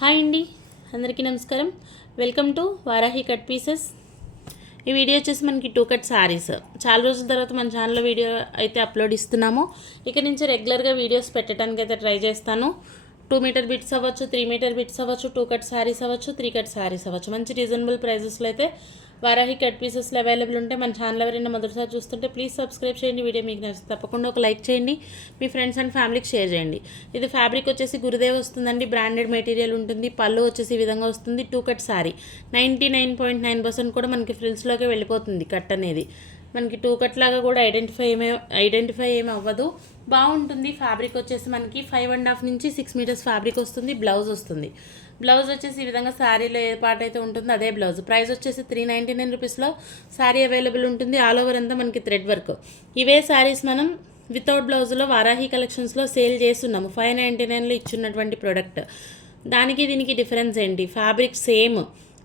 Hi అండి, అందరికీ నమస్కారం. Welcome to Varahi cut pieces. ఈ వీడియో వచ్చేసి మనకి 2 కట్ శారీస్. చాలా రోజుల తర్వాత మన ఛానల్లో వీడియో అయితే అప్లోడ్ ఇస్తున్నాము. ఇక నుంచి రెగ్యులర్గా వీడియోస్ పెట్టడానికి అయితే ట్రై చేస్తాను. 2 మీటర్ బిట్స్ అవ్వచ్చు, 3 మీటర్ బిట్స్ అవ్వచ్చు, 2 కట్ శారీస్ అవ్వచ్చు, 3 కట్ శారీస్ అవ్వచ్చు. మంచి రీజనబుల్ ప్రైజెస్లో అయితే వారాహి కట్ పీసెస్లో అవైలబుల్ ఉంటాయి. మన ఛానల్ ఎవరైనా మొదటిసారి చూస్తుంటే ప్లీజ్ సబ్స్క్రైబ్ చేయండి. వీడియో మీకు నచ్చితే తప్పకుండా ఒక లైక్ చేయండి. మీ ఫ్రెండ్స్ అండ్ ఫ్యామిలీకి షేర్ చేయండి. ఇది ఫ్యాబ్రిక్ వచ్చేసి గురుదేవ్ వస్తుందండి. బ్రాండెడ్ మెటీరియల్ ఉంటుంది. పళ్ళు వచ్చేసి ఈ విధంగా వస్తుంది. 2 కట్ శారీ 99.9% కూడా మనకి ఫ్రిల్స్లోకి వెళ్ళిపోతుంది. కట్ అనేది మనకి 2 కట్ లాగా కూడా ఐడెంటిఫై ఏమి అవ్వదు. బాగుంటుంది. ఫ్యాబ్రిక్ వచ్చేసి మనకి 5.5 నుంచి 6 మీటర్స్ ఫ్యాబ్రిక్ వస్తుంది. బ్లౌజ్ వస్తుంది. బ్లౌజ్ వచ్చేసి ఈ విధంగా శారీలో ఏ పార్ట్ అయితే ఉంటుందో అదే బ్లౌజ్. ప్రైస్ వచ్చేసి 399 రూపీస్లో శారీ అవైలబుల్ ఉంటుంది. ఆల్ ఓవర్ అంతా మనకి థ్రెడ్ వర్క్. ఇవే శారీస్ మనం వితౌట్ బ్లౌజ్లో వారాహి కలెక్షన్స్లో సేల్ చేస్తున్నాము. 599లో ఇచ్చున్నటువంటి ప్రోడక్ట్. దానికి దీనికి డిఫరెన్స్ ఏంటి? Fabric same.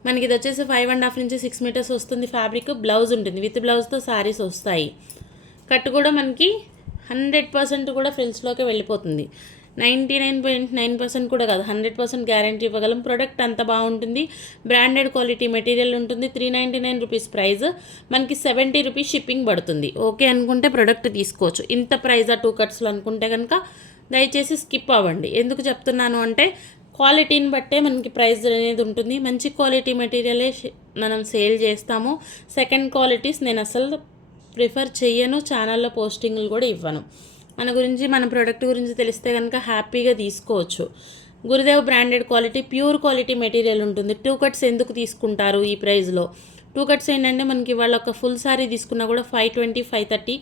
మనకి ఇది వచ్చేసి 5.5 నుంచి 6 మీటర్స్ వస్తుంది ఫ్యాబ్రిక్. బ్లౌజ్ ఉంటుంది. విత్ బ్లౌజ్తో శారీస్ వస్తాయి. కట్ కూడా మనకి 100% కూడా ఫ్రిల్స్లోకి వెళ్ళిపోతుంది. 99.9% కూడా కాదు, 100% గ్యారంటీ ఇవ్వగలం. ప్రోడక్ట్ అంత బాగుంటుంది. బ్రాండెడ్ క్వాలిటీ మెటీరియల్ ఉంటుంది. 399 రూపీస్ ప్రైస్. మనకి 70 రూపీస్ షిప్పింగ్ పడుతుంది. ఓకే అనుకుంటే ప్రోడక్ట్ తీసుకోవచ్చు. ఇంత ప్రైజా 2 కట్స్లో అనుకుంటే కనుక దయచేసి స్కిప్ అవ్వండి. ఎందుకు చెప్తున్నాను అంటే క్వాలిటీని బట్టే మనకి ప్రైస్ అనేది ఉంటుంది. మంచి క్వాలిటీ మెటీరియలే మనం సేల్ చేస్తాము. సెకండ్ క్వాలిటీస్ నేను అసలు ప్రిఫర్ చెయ్యను. ఛానల్లో పోస్టింగ్లు కూడా ఇవ్వను. మన గురించి, మన ప్రోడక్ట్ గురించి తెలిస్తే కనుక హ్యాపీగా తీసుకోవచ్చు. Gurudev branded quality, pure quality material ఉంటుంది. 2 కట్స్ ఎందుకు తీసుకుంటారు ఈ ప్రైస్లో? 2 కట్స్ ఏంటంటే మనకి వాళ్ళ ఒక ఫుల్ శారీ తీసుకున్నా కూడా 520, 530,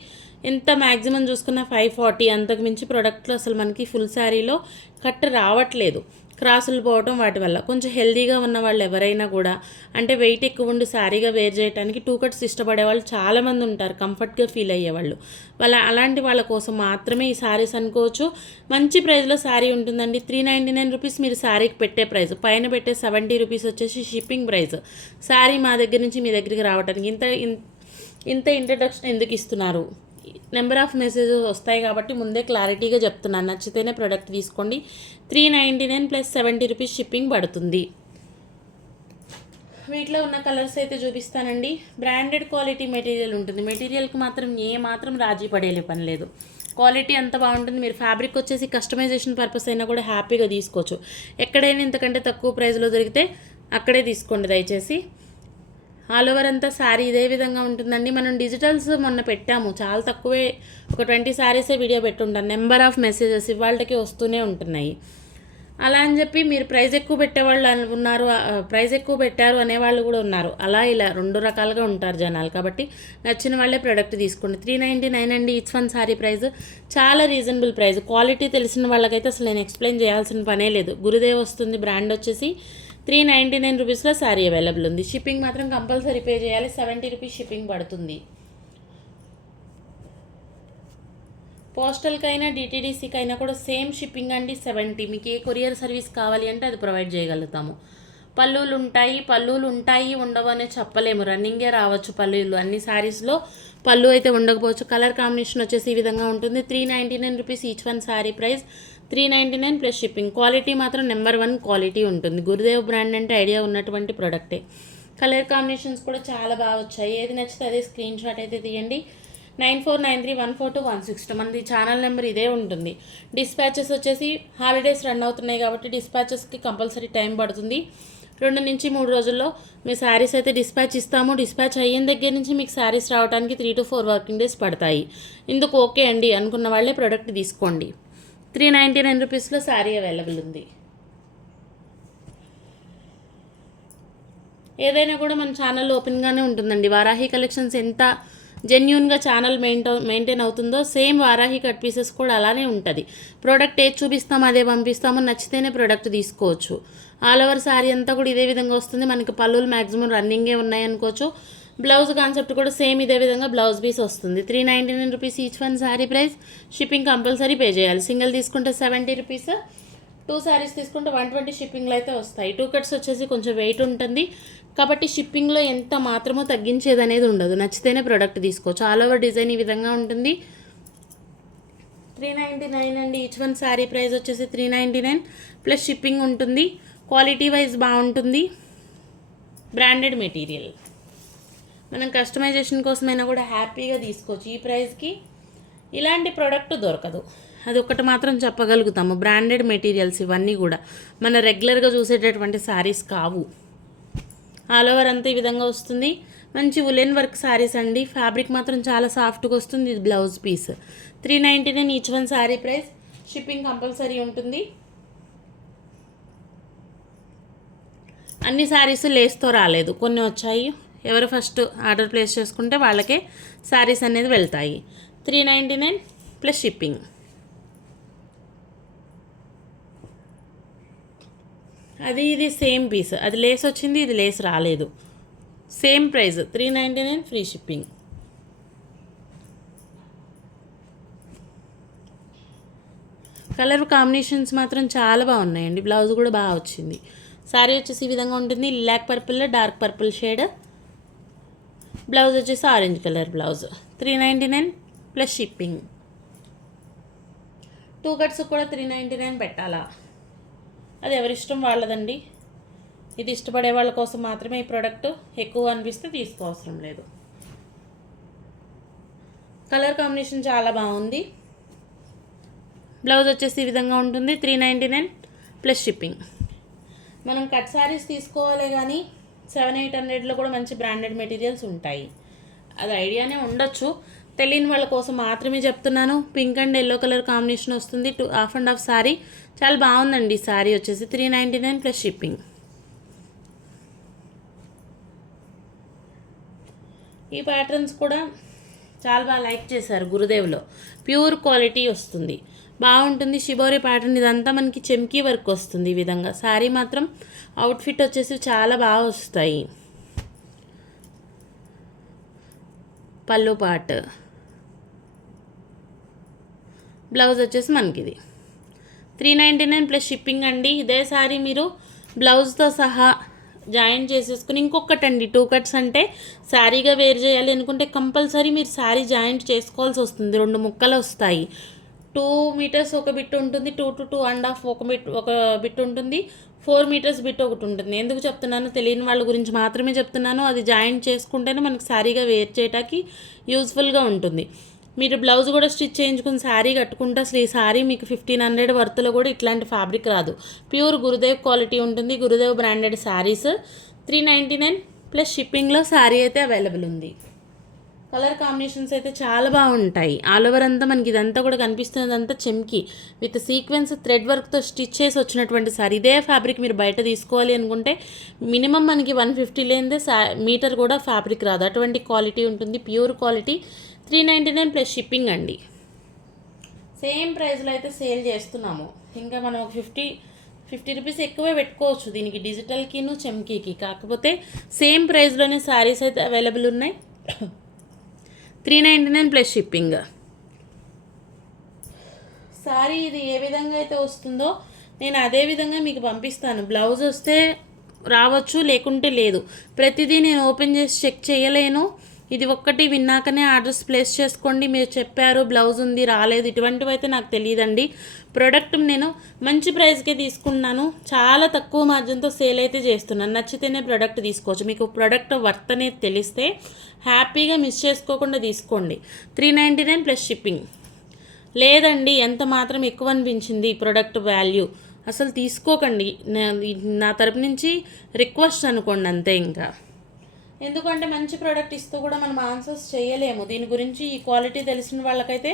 ఎంత మ్యాక్సిమం చూసుకున్నా 540. అంతకు మించి ప్రోడక్ట్లో అసలు మనకి ఫుల్ శారీలో కట్ రావట్లేదు. క్రాసులు పోవడం వాటి వల్ల. కొంచెం హెల్దీగా ఉన్న వాళ్ళు ఎవరైనా కూడా, అంటే వెయిట్ ఎక్కువ ఉండి శారీగా వేర్ చేయడానికి 2 కట్స్ ఇష్టపడే వాళ్ళు చాలామంది ఉంటారు. కంఫర్ట్గా ఫీల్ అయ్యేవాళ్ళు. అలాంటి వాళ్ళ కోసం మాత్రమే ఈ శారీస్ అనుకోవచ్చు. మంచి ప్రైస్లో శారీ ఉంటుందండి. 399 రూపీస్ మీరు శారీకి పెట్టే ప్రైస్. పైన పెట్టే 70 రూపీస్ వచ్చేసి షిప్పింగ్ ప్రైస్. శారీ మా దగ్గర నుంచి మీ దగ్గరికి రావడానికి ఇంత ఇంట్రడక్షన్ ఎందుకు ఇస్తున్నారు? నెంబర్ ఆఫ్ మెసేజెస్ వస్తాయి కాబట్టి ముందే క్లారిటీగా చెప్తున్నాను. నచ్చితేనే ప్రోడక్ట్ తీసుకోండి. 399 ప్లస్ 70 రూపీస్ షిప్పింగ్ పడుతుంది. వీటిలో ఉన్న కలర్స్ అయితే చూపిస్తానండి. బ్రాండెడ్ క్వాలిటీ మెటీరియల్ ఉంటుంది. మెటీరియల్కి మాత్రం రాజీ పడేలే పని లేదు. క్వాలిటీ అంత బాగుంటుంది. మీరు ఫ్యాబ్రిక్ వచ్చేసి కస్టమైజేషన్ పర్పస్ అయినా కూడా హ్యాపీగా తీసుకోవచ్చు. ఎక్కడైనా ఇంతకంటే తక్కువ ప్రైస్లో దొరికితే అక్కడే తీసుకోండి దయచేసి. ఆల్ ఓవర్ అంతా శారీ ఇదే విధంగా ఉంటుందండి. మనం డిజిటల్స్ మొన్న పెట్టాము, చాలా తక్కువే, ఒక 20 శారీసే వీడియో పెట్టుంటాను. నెంబర్ ఆఫ్ మెసేజెస్ ఇవాళకి వస్తూనే ఉంటున్నాయి. అలా అని చెప్పి మీరు ప్రైస్ ఎక్కువ పెట్టేవాళ్ళు ఉన్నారు, ప్రైస్ ఎక్కువ పెట్టారు అనేవాళ్ళు కూడా ఉన్నారు. అలా ఇలా 2 రకాలుగా ఉంటారు జనాలు. కాబట్టి నచ్చిన వాళ్ళే ప్రోడక్ట్ తీసుకోండి. 399 అండి ఈచ్ వన్ శారీ ప్రైస్. చాలా రీజనబుల్ ప్రైస్. క్వాలిటీ తెలిసిన వాళ్ళకైతే అసలు నేను ఎక్స్ప్లెయిన్ చేయాల్సిన పనే లేదు. గురుదేవ్ వస్తుంది. బ్రాండ్ వచ్చేసి 399 రూపీస్లో శారీ అవైలబుల్ ఉంది. షిప్పింగ్ మాత్రం కంపల్సరీ పే చేయాలి. 70 రూపీస్ షిప్పింగ్ పడుతుంది. పోస్టల్కైనా డిటీడీసీకైనా కూడా సేమ్ షిప్పింగ్ అండి, 70. మీకు ఏ కొరియర్ సర్వీస్ కావాలి అంటే అది ప్రొవైడ్ చేయగలుగుతాము. పళ్ళులు ఉంటాయి ఉండవు అనే చెప్పలేము. రన్నింగే రావచ్చు పళ్ళులు. అన్ని శారీస్లో పళ్ళు అయితే ఉండకపోవచ్చు. కలర్ కాంబినేషన్ వచ్చేసి ఈ విధంగా ఉంటుంది. 399 rupees each one sari price. 399 plus shipping. Quality మాత్రం నెంబర్ 1 క్వాలిటీ ఉంటుంది. గురుదేవ్ బ్రాండ్ అంటే ఐడియా ఉన్నటువంటి ప్రోడక్టే. కలర్ కాంబినేషన్స్ కూడా చాలా బాగా వచ్చాయి. ఏది నచ్చితే అదే స్క్రీన్ షాట్ అయితే తీయండి. 9493142162 మనది ఛానల్ నెంబర్ ఇదే ఉంటుంది. డిస్పాచెస్ వచ్చేసి హాలిడేస్ రన్ అవుతున్నాయి కాబట్టి డిస్పాచెస్కి కంపల్సరీ టైం పడుతుంది. 2 నుంచి 3 రోజుల్లో మీ శారీస్ అయితే డిస్పాచ్ ఇస్తాము. డిస్పాచ్ అయిన దగ్గర నుంచి మీకు శారీస్ రావడానికి 3 to 4 వర్కింగ్ డేస్ పడతాయి. ఇందుకు ఓకే అండి అనుకున్న వాళ్ళే ప్రోడక్ట్ తీసుకోండి. 399 రూపీస్లో శారీ అవైలబుల్ ఉంది. ఏదైనా కూడా మన ఛానల్లో ఓపెన్గానే ఉంటుందండి. వారాహి కలెక్షన్స్ ఎంత జెన్యూన్గా ఛానల్ మెయింటైన్ అవుతుందో సేమ్ వారాహి కట్ పీసెస్ కూడా అలానే ఉంటుంది. ప్రోడక్ట్ ఏది చూపిస్తామో అదే పంపిస్తాము. నచ్చితేనే ప్రోడక్ట్ తీసుకోవచ్చు. ఆల్ ఓవర్ శారీ అంతా కూడా ఇదే విధంగా వస్తుంది. మనకి పళ్ళులు మ్యాక్సిమం రన్నింగే ఉన్నాయనుకోవచ్చు. బ్లౌజ్ కాన్సెప్ట్ కూడా సేమ్ ఇదే విధంగా బ్లౌజ్ పీస్ వస్తుంది. 399 rupees each one sari price. Shipping compulsory pay చేయాలి. సింగిల్ తీసుకుంటే 70 రూపీస్, 2 శారీస్ తీసుకుంటే 120 షిప్పింగ్లో అయితే వస్తాయి. 2 కట్స్ వచ్చేసి కొంచెం వెయిట్ ఉంటుంది కాబట్టి షిప్పింగ్లో ఎంత మాత్రమో తగ్గించేది అనేది ఉండదు. నచ్చితేనే ప్రోడక్ట్ తీసుకోవచ్చు. ఆల్ ఓవర్ డిజైన్ ఈ విధంగా ఉంటుంది. 399 అండి ఈచ్ వన్ శారీ ప్రైస్ వచ్చేసి 399 ప్లస్ షిప్పింగ్ ఉంటుంది. క్వాలిటీ వైజ్ బాగుంటుంది, బ్రాండెడ్ మెటీరియల్. మనం కస్టమైజేషన్ కోసమైనా కూడా హ్యాపీగా తీసుకోవచ్చు. ఈ ప్రైస్కి ఇలాంటి ప్రోడక్ట్ దొరకదు, అది ఒకటి మాత్రం చెప్పగలుగుతాము. బ్రాండెడ్ మెటీరియల్స్ ఇవన్నీ కూడా మన రెగ్యులర్గా చూసేటటువంటి శారీస్ కావు. ఆల్ ఓవర్ అంతా ఈ విధంగా వస్తుంది. మంచి ఉలెన్ వర్క్ శారీస్ అండి. ఫ్యాబ్రిక్ మాత్రం చాలా సాఫ్ట్గా వస్తుంది. ఇది blouse piece. 399 each one sari price. Shipping compulsory ఉంటుంది. అన్ని శారీస్ లేస్తో రాలేదు, కొన్ని వచ్చాయి. ఎవరు ఫస్ట్ ఆర్డర్ ప్లేస్ చేసుకుంటే వాళ్ళకే శారీస్ అనేది వెళ్తాయి. 399 ప్లస్ షిప్పింగ్. అది ఇది సేమ్ పీస్, అది లేస్ వచ్చింది, ఇది లేస్ రాలేదు. Same price 399 free shipping. Colour combinations మాత్రం చాలా బాగున్నాయండి. బ్లౌజ్ కూడా బాగా వచ్చింది. శారీ వచ్చేసి ఈ విధంగా ఉంటుంది. Lilac purple, dark purple shade. Blouse వచ్చేసి orange colour blouse. 399 plus shipping. 2 cuts కూడా 399 పెట్టాలా, అది ఎవరిష్టం వాళ్ళదండి. ఇది ఇష్టపడే వాళ్ళ కోసం మాత్రమే ఈ ప్రోడక్ట్. ఎక్కువ అనిపిస్తే తీసుకోవసరం లేదు. కలర్ కాంబినేషన్ చాలా బాగుంది. బ్లౌజ్ వచ్చేసి ఈ విధంగా ఉంటుంది. 399 ప్లస్ షిప్పింగ్. మనం కట్ శారీస్ తీసుకోవాలి కానీ 700-800లో కూడా మంచి బ్రాండెడ్ మెటీరియల్స్ ఉంటాయి. అది ఐడియానే ఉండొచ్చు, తెలియని వాళ్ళ కోసం మాత్రమే చెప్తున్నాను. Pink and yellow colour combination వస్తుంది. 2 హాఫ్ అండ్ హాఫ్ శారీ చాలా బాగుందండి. శారీ వచ్చేసి 399 ప్లస్ షిప్పింగ్. ఈ ప్యాటర్న్స్ కూడా చాలా బాగా లైక్ చేశారు గురుదేవ్లో. ప్యూర్ క్వాలిటీ వస్తుంది, బాగుంటుంది. షిబోరి ప్యాటర్న్ ఇదంతా మనకి చెమ్కీ వర్క్ వస్తుంది ఈ విధంగా. శారీ మాత్రం అవుట్ఫిట్ వచ్చేసి చాలా బాగా వస్తాయి. పళ్ళు పార్ట్, బ్లౌజ్ వచ్చేసి మనకి ఇది 399 ప్లస్ షిప్పింగ్ అండి. ఇదే శారీ మీరు బ్లౌజ్తో సహా జాయింట్ చేసేసుకుని ఇంకొకటండి 2 కట్స్ అంటే శారీగా వేర్ చేయాలి అనుకుంటే కంపల్సరీ మీరు శారీ జాయింట్ చేసుకోవాల్సి వస్తుంది. 2 ముక్కలు వస్తాయి. 2 మీటర్స్ ఒక బిట్ ఉంటుంది, 2 to 2.5 ఒక బిట్ ఉంటుంది, 4 మీటర్స్ బిట్ ఒకటి ఉంటుంది. ఎందుకు చెప్తున్నాను, తెలియని వాళ్ళ గురించి మాత్రమే చెప్తున్నాను. అది జాయింట్ చేసుకుంటేనే మనకి శారీగా వేర్ చేయడానికి యూజ్ఫుల్గా ఉంటుంది. మీరు బ్లౌజ్ కూడా స్టిచ్ చేయించుకుని శారీ కట్టుకుంటే అసలు ఈ శారీ మీకు 1500 వర్త్లో కూడా ఇట్లాంటి ఫ్యాబ్రిక్ రాదు. ప్యూర్ గురుదేవ్ క్వాలిటీ ఉంటుంది. గురుదేవ్ బ్రాండెడ్ శారీస్. 399 ప్లస్ షిప్పింగ్లో శారీ అయితే అవైలబుల్ ఉంది. కలర్ కాంబినేషన్స్ అయితే చాలా బాగుంటాయి. ఆల్ ఓవర్ అంతా మనకి ఇదంతా కూడా కనిపిస్తున్నదంతా చెమ్కి విత్ సీక్వెన్స్ థ్రెడ్ వర్క్తో స్టిచ్ చేసి వచ్చినటువంటి సారీ. ఇదే ఫ్యాబ్రిక్ మీరు బయట తీసుకోవాలి అనుకుంటే మినిమం మనకి 150 లేనిదే మీటర్ కూడా ఫ్యాబ్రిక్ రాదు. అటువంటి క్వాలిటీ ఉంటుంది, ప్యూర్ క్వాలిటీ. 399 ప్లస్ షిప్పింగ్ అండి. సేమ్ ప్రైస్లో అయితే సేల్ చేస్తున్నాము. ఇంకా మనం ఒక 50 రూపీస్ ఎక్కువే పెట్టుకోవచ్చు దీనికి, డిజిటల్కిను చెమ్కీకి. కాకపోతే సేమ్ ప్రైస్లోనే శారీస్ అయితే అవైలబుల్ ఉన్నాయి. 399 ప్లస్ షిప్పింగ్. శారీ ఇది ఏ విధంగా అయితే వస్తుందో నేను అదే విధంగా మీకు పంపిస్తాను. బ్లౌజ్ వస్తే రావచ్చు, లేకుంటే లేదు. ప్రతిదీ నేను ఓపెన్ చేసి చెక్ చేయలేను. ఇది ఒక్కటి విన్నాకనే ఆర్డర్స్ ప్లేస్ చేసుకోండి. మీరు చెప్పారు బ్లౌజ్ ఉంది రాలేదు, ఇటువంటివి అయితే నాకు తెలియదండి. ప్రోడక్ట్ నేను మంచి ప్రైస్కే తీసుకున్నాను, చాలా తక్కువ మార్జిన్తో సేల్ అయితే చేస్తున్నాను. నచ్చితేనే ప్రోడక్ట్ తీసుకోవచ్చు. మీకు ప్రోడక్ట్ వర్త్ అనేది తెలిస్తే హ్యాపీగా మిస్ చేసుకోకుండా తీసుకోండి. 399 ప్లస్ షిప్పింగ్. లేదండి ఎంత మాత్రం ఎక్కువ అనిపించింది ప్రోడక్ట్ వాల్యూ, అసలు తీసుకోకండి. నా తరపు నుంచి రిక్వెస్ట్ అనుకోండి అంతే. ఇంకా ఎందుకంటే మంచి ప్రోడక్ట్ ఇస్తూ కూడా మనం ఆన్సర్స్ చేయలేము. దీని గురించి ఈ క్వాలిటీ తెలిసిన వాళ్ళకైతే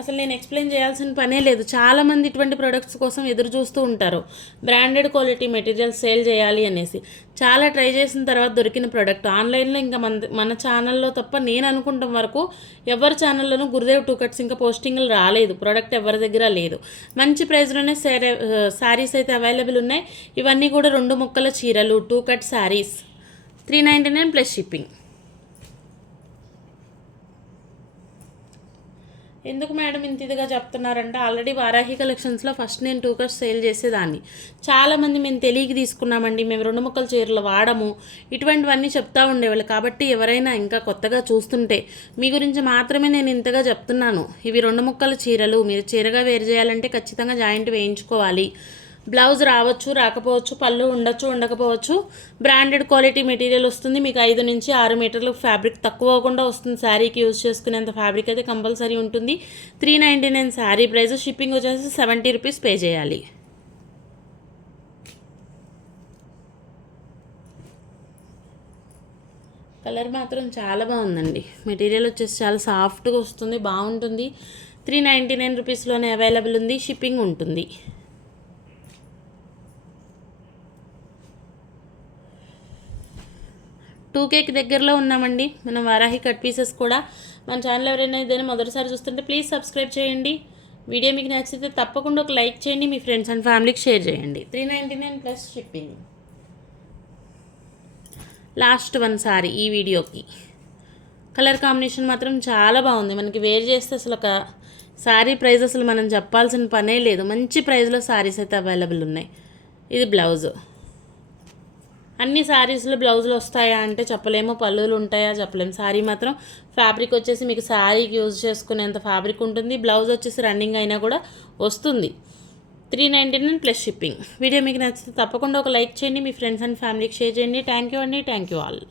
అసలు నేను ఎక్స్ప్లెయిన్ చేయాల్సిన పనే లేదు. చాలామంది ఇటువంటి ప్రోడక్ట్స్ కోసం ఎదురు చూస్తూ ఉంటారు, బ్రాండెడ్ క్వాలిటీ మెటీరియల్స్ సేల్ చేయాలి అనేసి. చాలా ట్రై చేసిన తర్వాత దొరికిన ప్రోడక్ట్ ఆన్లైన్లో ఇంకా మన ఛానల్లో తప్ప నేను అనుకుంటాం వరకు ఎవరి ఛానల్లోనూ గురుదేవ్ 2 కట్స్ ఇంకా పోస్టింగ్లు రాలేదు. ప్రోడక్ట్ ఎవరి దగ్గర లేదు. మంచి ప్రైస్లోనే శారీస్ అయితే అవైలబుల్ ఉన్నాయి. ఇవన్నీ కూడా 2 ముక్కల చీరలు, 2 కట్ శారీస్. 399 plus shipping. ఎందుకు మేడం ఇంత ఇదిగా చెప్తున్నారంటే ఆల్రెడీ వారాహి కలెక్షన్స్లో ఫస్ట్ నేను 2 కట్స్ సేల్ చేసేదాన్ని. చాలామంది మేము తెలియక తీసుకున్నామండి, మేము 2 ముక్కల చీరలు వాడము, ఇటువంటివన్నీ చెప్తూ ఉండేవాళ్ళు. కాబట్టి ఎవరైనా ఇంకా కొత్తగా చూస్తుంటే మీ గురించి మాత్రమే నేను ఇంతగా చెప్తున్నాను. ఇవి 2 ముక్కల చీరలు, మీరు చీరగా వేరు చేయాలంటే ఖచ్చితంగా జాయింట్ వేయించుకోవాలి. బ్లౌజ్ రావచ్చు, రాకపోవచ్చు, పళ్ళు ఉండొచ్చు, ఉండకపోవచ్చు. బ్రాండెడ్ క్వాలిటీ మెటీరియల్ వస్తుంది. మీకు 5 నుంచి 6 మీటర్లు ఫ్యాబ్రిక్ తక్కువ అవ్వకుండా వస్తుంది. శారీకి యూజ్ చేసుకునేంత ఫ్యాబ్రిక్ అయితే కంపల్సరీ ఉంటుంది. 399 శారీ ప్రైస్. షిప్పింగ్ వచ్చేసి 70 రూపీస్ పే చేయాలి. కలర్ మాత్రం చాలా బాగుందండి. మెటీరియల్ వచ్చేసి చాలా సాఫ్ట్గా వస్తుంది, బాగుంటుంది. 399 రూపీస్లోనే అవైలబుల్ ఉంది. షిప్పింగ్ ఉంటుంది. టూకేకి దగ్గరలో ఉన్నామండి మనం. వారాహి కట్ పీసెస్ కూడా మన ఛానల్ ఎవరైనా ఏదైనా మొదటిసారి చూస్తుంటే ప్లీజ్ సబ్స్క్రైబ్ చేయండి. వీడియో మీకు నచ్చితే తప్పకుండా ఒక లైక్ చేయండి, మీ ఫ్రెండ్స్ అండ్ ఫ్యామిలీకి షేర్ చేయండి. 399 plus shipping. Last one sorry ఈ వీడియోకి. కలర్ కాంబినేషన్ మాత్రం చాలా బాగుంది. మనకి వేర్ చేస్తే అసలు ఒక సారీ ప్రైస్ అసలు మనం చెప్పాల్సిన పనే లేదు. మంచి ప్రైస్లో సారీస్ అయితే అవైలబుల్ ఉన్నాయి. ఇది బ్లౌజ్. అన్ని సారీస్లో బ్లౌజులు వస్తాయా అంటే చెప్పలేము, పళ్ళులు ఉంటాయా చెప్పలేము. సారీ మాత్రం ఫ్యాబ్రిక్ వచ్చేసి మీకు సారీకి యూజ్ చేసుకునేంత ఫ్యాబ్రిక్ ఉంటుంది. బ్లౌజ్ వచ్చేసి రన్నింగ్ అయినా కూడా వస్తుంది. 399 ప్లస్ షిప్పింగ్. వీడియో మీకు నచ్చితే తప్పకుండా ఒక లైక్ చేయండి, మీ ఫ్రెండ్స్ అండ్ ఫ్యామిలీకి షేర్ చేయండి. థ్యాంక్ యూ అండి. Thank you all.